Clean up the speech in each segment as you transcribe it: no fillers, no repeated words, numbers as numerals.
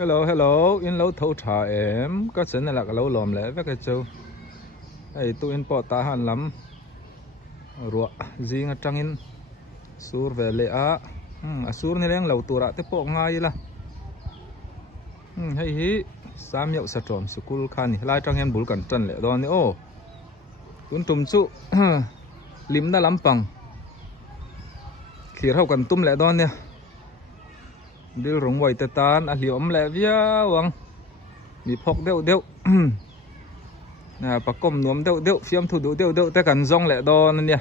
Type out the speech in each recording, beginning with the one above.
hello in lâu thâu trà em có sẵn là lâu lòm lẽ với cái châu ấy tụi in bỏ ta hàn lắm ruộng gì ngắt trăng in sur về lệ á sur này đang lâu tuổi tới bộ ngay là hay hi sam nhậu sạch trộm school khan lai trăng em bul cẩn trần lệ đó nữa ô cuốn trùm chú lim đã lắm bằng khi hậu cần tum lệ đó nè đi rong quay tê tan liệu ấm lệ vía vâng bị phọc đeo nè bạc công nuông đeo phim thủ đeo tay cần rong lệ đó nè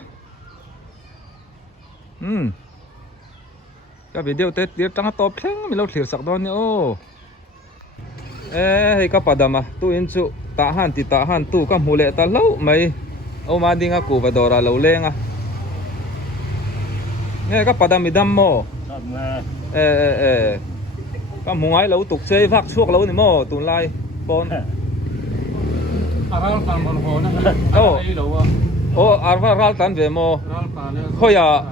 cái video tết đi trắng to phèn mình lâu thiệt sắc đó nè ô hay các bạn mà tu in chú tạ han tu các mù lệ ta lâu mày ô mà đi ngã cụ và đồ ra lâu lên à nghe các bạn mình đâm mò các mùng ấy lâu tục chơi vác chuộc lâu này mò tụi lai bon ral tan về mò khôi à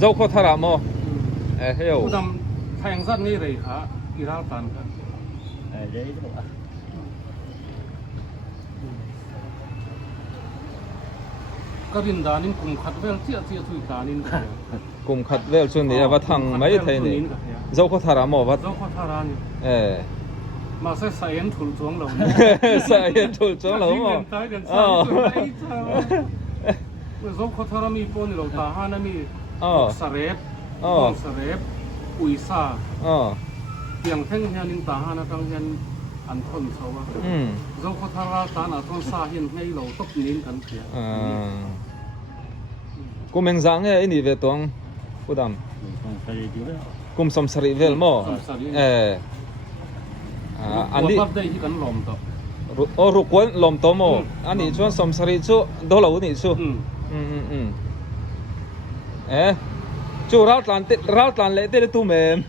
dâu khôi thara mò hiểu thành rất nghi rồi hả ral tan cái viên đá nên cùng khát vel chia thui đá nên cùng khát vel xuân này và thằng mấy thầy này dâu có thà mỏ vắt dâu có thà mà sẽ sai anh thul xuống lầu sai anh thul xuống lầu mà dâu có thà mi phone lầu ta ha na mi sarep ui sa tiếng thanh hiền ninh ta ha na tăng hiền anh thôn sâu á dâu có thà ta na thôn sa hiền ngay lầu tóc nín cần kia cô mình dáng ấy đi về tuang cô đam cùng sắm sari vel mo anh đi ruk quân lom to mo anh đi chuan sắm sari chu đó là uni chu chu rau tlan lệ tê tu mềm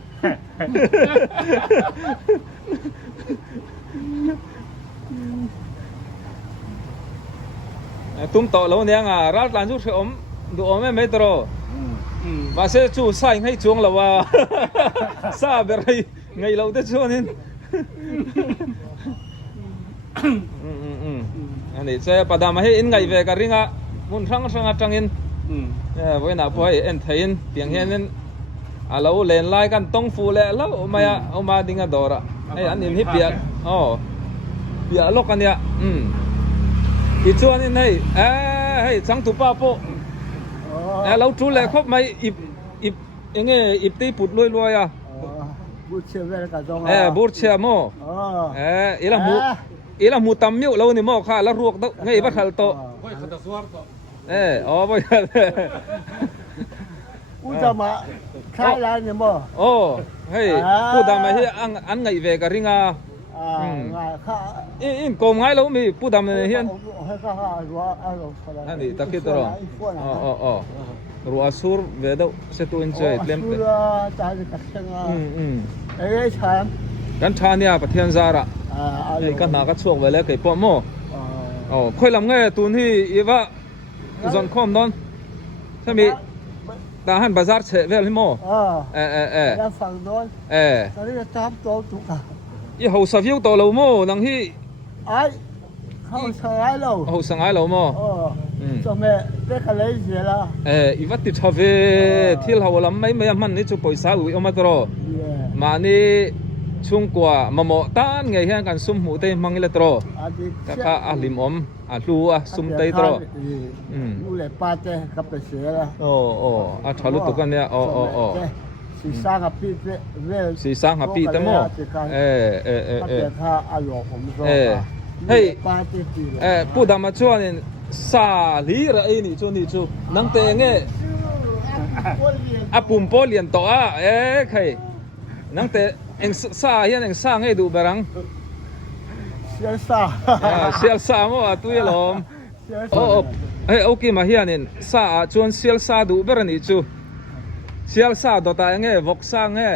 tum to lâu nè rau tlan chu sẽ ôm đủ ôm mấy tro và sẽ chú sai ngay chuông là wa sa bề này ngay lâu tới chuông nên anh ấy sẽ bắt đầu mà hay in ngày về cái ringa muốn sang trăng in với nào phải anh thấy in tiếng hiện nên lâu lên lạiกันต้องฟูlệ lâu mà đi ngang đó ấy anh em hít bia bia lốc anh ya ít chuông nên hay sáng tụ ba po lâu chú lệ khóc mày ịp nghe ịp tí bụt lôi à bút chia về cả dòng bút chia mò ý là mu tắm miêu lâu này mò khá là ruột đâu ngay bắt khal to bây giờ mà khai lại này mò hay bút tắm mày ăn ngày về cả ringa in cồm ngay lâu mi bút tắm này hiền anh đi tập kết rồi ruasur về đâu sẽ tu in chơi lemกันชาเนี่ยประเทศซาระนี่กันนาก็ช่วงเวลาเกี่ยวกับโม่ค่อยลำไงตุนที่อีว่าจอนคอมนอนถ้ามีตาหันบาซาร์เฉะเวลที่โม่แล้วฝั่งโน้นตอนนี้จะจับโตถูกอ่ะอีเขาสวิวตัวเราโม่นังที่เขาสงายเราเขาสงายเราโม่จะไม่ได้กันเลยเสียละอีว่าติดชาวเวที่เราลำไม่มันนี่จะปล่อยสาวอีเอามาตรอมานี่ช่วงกว่ามาหมอต้านไงเฮียกันซุ่มหูเตมังเลยตรอก็ข้าลิมอมลูซุ่มเตตรอลูเล่ป้าเจ้กับไปเสียละทารุตุกันเนี่ยสีสร้างกับพี่สีสร้างกับพี่แต่โม่ข้าอารมณ์ผมก็เฮ้ยป้าเจ้พูดมาช่วงนี้ซาลีระไอ้นี่ช่วงนี้ช่วงนั่งเตงเงี้ยปุ่มโปเลียนต่อใครนั่งเตเองซาเฮียนเองซาให้ดูบรังเสียซามั้งตัวเยลมโอเคมาเฮียนี่ซาชวนเสียซาดูบรังนี่ชูเสียซาตัวตายเงี้ยวกซาเงี้ย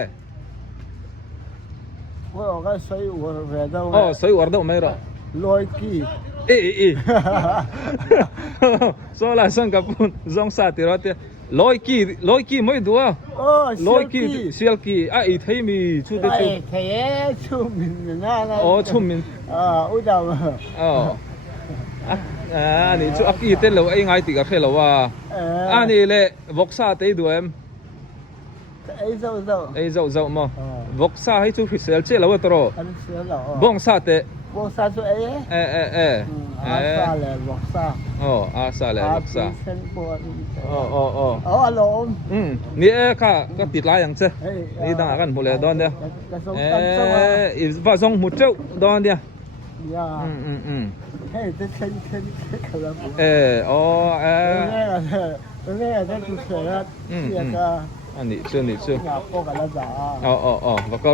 ว่าก็ใส่หัวเรือดาวใส่หัวดาวไม่หรอลอยกี้โซลาสังกับปุ่นจงซาติรอด lôi kỳ mới đùa lôi kỳ siêu kỳ ai thấy mi chú đấy chú thế chú mình na là chú mình ôi đâu nè chú ác ý tên lâu ai ngay thì gặp phải lâu nè lệ vóc sa tới đùa em ấy dậu mà vóc sa hay chú phải sel chế lâu rồi bông sa tế vóc sa chú ấy sa là vóc sa sa là vóc sa alo nè cả tiệt lạiอย่างเช่นี่ต่างกันหมดเลยตอนเดียวว่าส่งหมดเจ้าตอนเดียว嘿这可能那个这就是那个อันนี้ชื่อ我跟他讲ว่าเก่า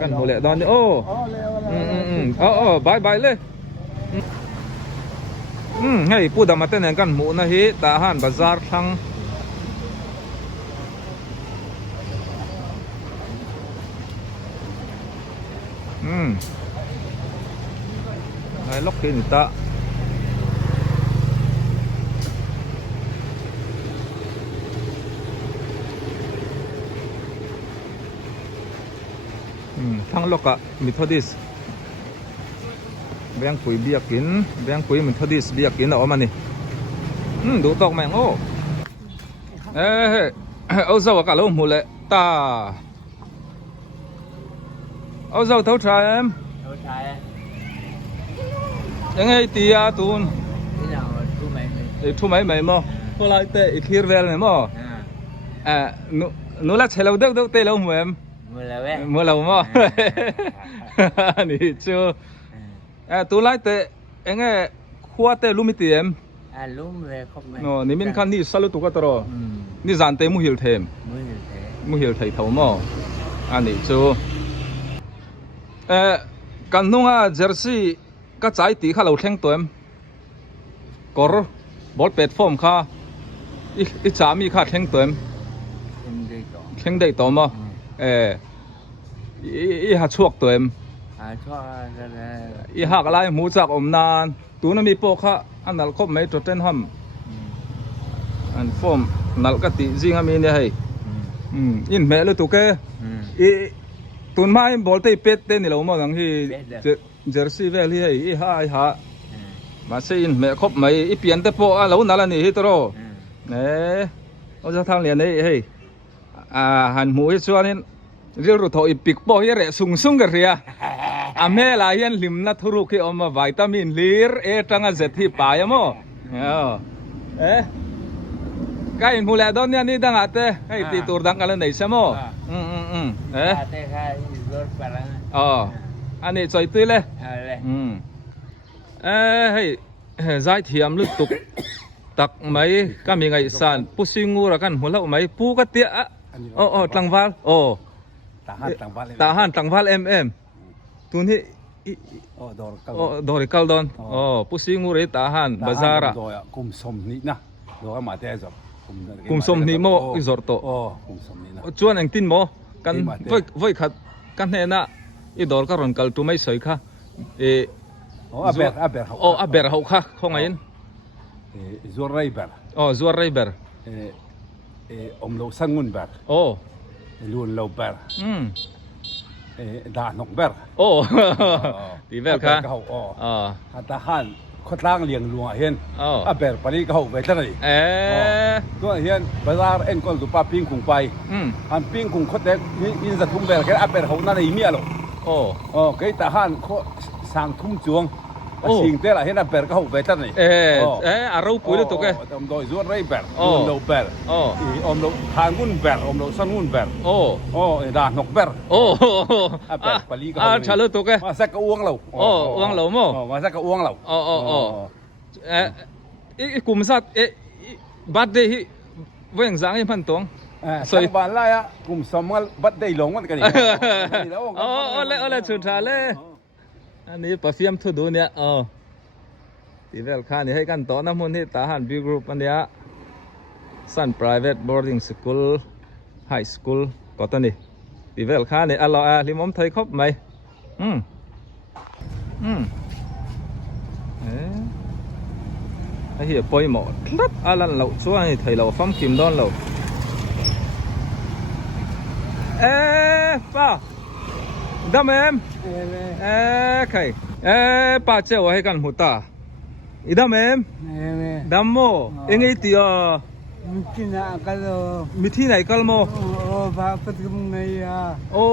กันหมดเลยตอนนี้โอ้บายเลยให้พูดมาเต้นกันหมูนะฮิตาหันบาซาร์ทั้งไอ้ล็อกเกนิตาทั้งล็อกอะมิทอดิสแบงคุยเบียกินแบงคุยมิทอดิสเบียกินเอามานี่ดูตอกแมงโอ้เอาเจ้าก็ลงหมดเลยตาเอาเจ้าเท่าไหร่ยังไงตีอาตูนทุ่มไหมมั้งพอไล่เตะอีกทีเวลไหมมั้งนูละเชลล์เด็กเตะลงเหมือนมื่อเรามั้งนี่ชัวตัวไล่เตะยังไงขั้วเตะลุมิเตียมลุมเลยครบไหมนี่มินคันนี่สลุตุกตรอนี่จานเตะมุฮิลเทมมุฮิลไทยเท่ามั้งนี่ชัวกันนุ่งเจอร์ซี่ก็ใจตีข้าเราแข่งตัวเอ็มกอร์บอลเป็ดฟอร์มข้าอีจามีข้าแข่งตัวเอ็มแข่งได้ต่อมั้งอีหัดชวกตัวเอ็มอีหักอะไรหมูจากอมนานตัวนั้นมีโปข้าอันนั้นครบไม่จดเต้นห้ำอันฟอร์มนั่นก็ตีจริงอ่ะมีเนี่ยให้อินแม่เลยตัวแกอีตุนไม้บอลเตะเป็ดเต้นนี่เราเมื่อครั้งที่เจอร์ซี่เวลที่ไอ้ฮะมาเสียนแม่ครบไหมไอ้เปลี่ยนแต่โปะเรานั่นแหละนี่ฮิตโร่เนี่ยเราจะทำเรียนนี่เฮ้ยหันหมูให้ชัวนี่เรื่องรู้ถอยปีกโปะยังเระสุ่งกันเรียแม่ลายันลิมนัทรุกี้ออกมาวิตามินลีร์จังเจ็ดที่ป่ายมั้งก็อินพูดแล้วตอนนี้นี่ดังอะไรให้ตีตัวดังกันเลยใช่มั้งอันนี้ใจตื้อเลยเฮ้ยใจเทียมลึกตุกตักไหมก็มีไงสันผู้สิงูละกันหัวเราไหมผู้ก็เตี้ยตังวัลตาหันตังวัลตัวนี้ดอริกัลดอนผู้สิงูเลยตาหันบาซาระกุมสมนี่นะดอกมาเตะจบกุมสมนี่โมอิจอร์โตกุมสมนี่นะจวนเองตินโมกันไว้ขัดกันเห็นนะอีดอร์ก็รอนกัลตัวไม่สวยค่ะอาเบร์เขาค่ะของไงซัวไรเบร์ซัวไรเบร์อมโลสังุนเบร์ลูนโลเบร์ดานกเบร์ดีเบร์ค่ะทหารขดล่างเลี้ยงลัวเห็นอาเบร์ปนีเขาไปที่ไหนตัวเห็นบาซาร์เอ็นก่อนตัวป้าปิ้งกุ้งไปอันปิ้งกุ้งขดเด็กนี่จะทุ่มเบร์แค่อาเบร์เขานั่นไอ้เมียหรอแค่ทหารเขาสั่งทุ่มจวงสิ่งที่เราเห็นอาเบร์เขาไปที่ไหนอารูปุยเลยตัวแกอมโดยซัวไรเบร์ลูนโลเบร์อมโลทางุนเบร์อมโลสังุนเบร์ดานกเบร์อาเบร์ปนีเขาชาลุตัวแกมาสักกะอ้วงเราอ้วงเราโม่มาสักกะอ้วงเราอีกลุ่มสัตว์บัดเดย์เว้งสังให้พันตวงสวยบ้านไรอ่ะกลุ่มสมกันบัดได้หลงมันกันอีกเลยชุดท้ายเลยอันนี้ปะเฟียมทุดูเนี่ยที่เวลค่านี่ให้กันต่อน้ำมันที่ทหารบีกรุ๊ปอันเนี้ยสัน private boarding school high school ก็ตอนนี้ที่เวลค่านี่เราลิมอมไทยครบไหม ไอ้เหี้ยปอยหมอครับอะไรเราช่วยไทยเราฟังกิมดอนเราป้าดำเอ็มใครป้าเจ้าให้กันหัวตาอีดำเอ็มดำโมเอ็งไอ้ตีอ่ะมิที่ไหนกันโมโอ้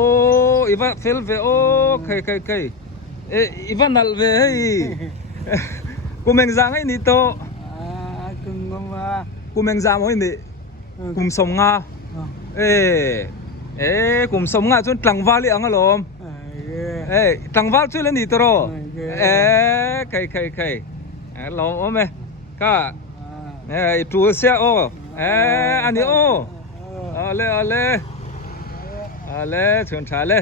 อีว่าเฟลเวโอ้ใครอีว่านัลเวให้กูแมงจางไอ้นี่โตกูแมงจางไอ้นี่กุมสมงากุมสมงาจนตังวาลีอังอารมณ์ตังวาลช่วยเล่นนี่ตรอใครลองเอาไหมก็อีตัวเสียโออันนี้โอเอาเลยชวนชายเลย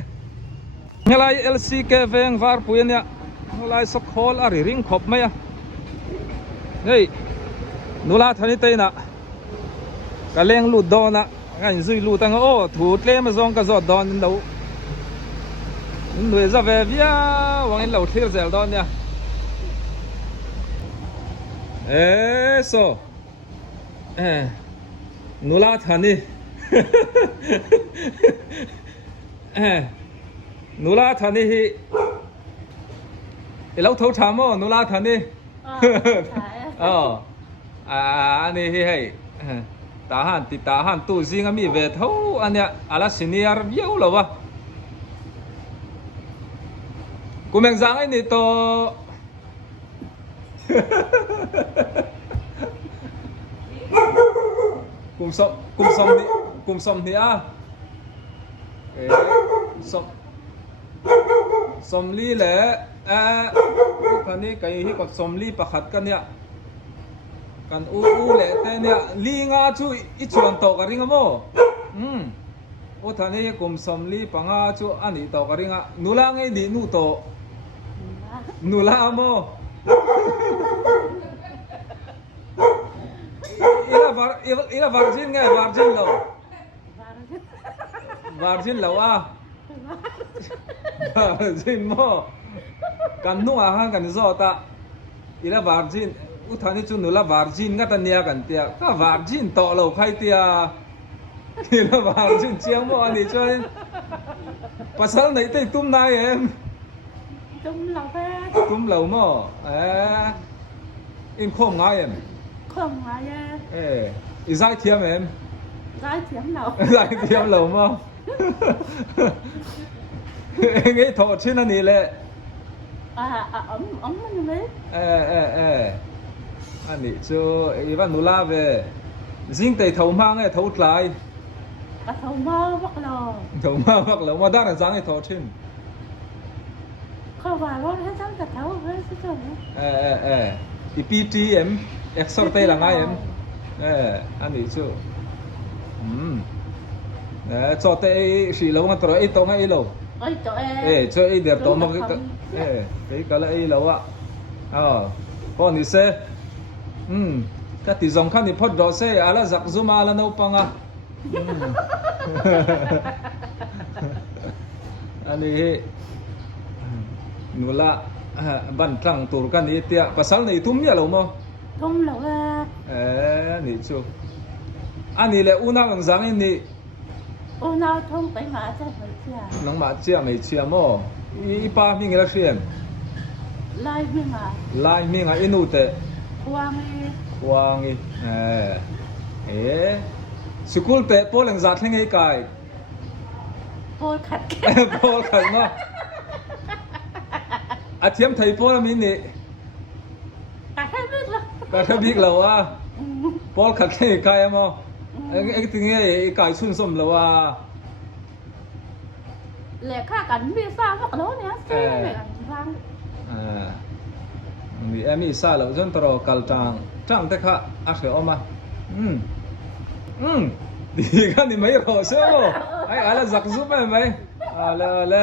เฮ้ยLCแกเวงวาร์ปุยเนี่ยเฮ้ยสักคนอะไรริงขบไหมอ่ะเฮ้ยนูลาทันทีน่ะกะเลี้ยงลูดดอนน่ะงั้นซุยลูดตั้งโอ้ถูดเลี้ยงมาส่งกระสอบดอนนี่เราหน่วยจะเวียวังนี้เราเที่ยวเซลดอนเนี่ยนูลาทันนี่นูลาทันนี่เราเท่าชามนูลาทันนี่อันนี้ให้ตาหันติดตาหันตู้ซิงมีเวทเท่าอันเนี้ยอะไรสินียร์เยอะหรอวะกูแมงจางไอ้นี่โตกุมสมนี่สมลีแหละคันนี้ไก่ที่กดสมลีประคัดกันเนี่ยกันอู้แหละแต่เนี่ยลีงาช่วยอีชวนโตกันริงอ่ะโมโอ้ท่านนี้กุมสมลีปังอาช่วยอันนี้โตกันริงอ่ะนูลาไงดีนูโตนูลาโมอีละวาร์จินไงวาร์จินเราวาร์จินเราวาร์จินโมกันนุ่งอาหารกันโซตาอีละวาร์จินอุทานี่จุนุละวาร์จินก็ตันเนียกันเตียก็วาร์จินโตเราใครเตียอีละวาร์จินเชียงโมอันนี้ช่วยภาษาไหนเตยตุ้มนายเอ็มตุ้มเราโมอินโคมง่ายเอ็มkhông hả yaอีไซเทียมเอ็มgiải thiểm lẩu ไซเทียมเราโมเงี้ยถอดชิ้นอันนี้เลยống nó như thế อันนี้ช่วยอีวันนูลาเวซิงเตยเท่ามังไงเท่าไหลthầu mơ bắt lò เท่ามังมักแล้วมาด้านจังไอ้ถอดชิ้นkhông vào luôn hết trắng cả thấu hết sức rồi อีพีจีเอ็มเอ็กซ์โซเตย์ละไงเอ็มอันนี้ช่วยจอดเตะสีเหลวมันตัวไอ้ตรงไอ้เหลวช่วยไอ้เดือดตัวมันก็ไปก็เลยไอ้เหลวอ่ะก็นี่เซ่ก็ที่สำคัญนี่พอดอเซ่อะไรจักซุมาอะไรนู่นปังอ่ะอันนี้นูละบันทรังตัวกันนี่เตี้ยภาษาในทุ่มเนี่ยเหรอมั้งทุ่มเหรอนี่ชูอันนี้แหละอุณาบังจังนี่อุณาทุ่มไปมาจะไม่เชื่อน้องมาเชื่อไม่เชื่อมั้งอีป้ามีเงินเชียนไล่ไม่มาอินูเตะวางอีสกุลเตะโป้หลังจากที่ไงไก่โป้ขัดเนาะอาเทียมไทยโป้ละมินี่กระทบบิ๊กเราอ่ะโป้ขัดที่ไก่มั้งไอ้ถึงไงไก่ชุ่มส้มเราอ่ะแหละข้ากันมีซ่าก็แล้วเนี่ยเซ่เลยกันฟังมีมีซ่าเราจนตรอกัลจังแต่ข้าอาเสียออกมาดีกันนี่ไม่รอเสียมั้งไอ้อะไรจักซุปไหมอะไร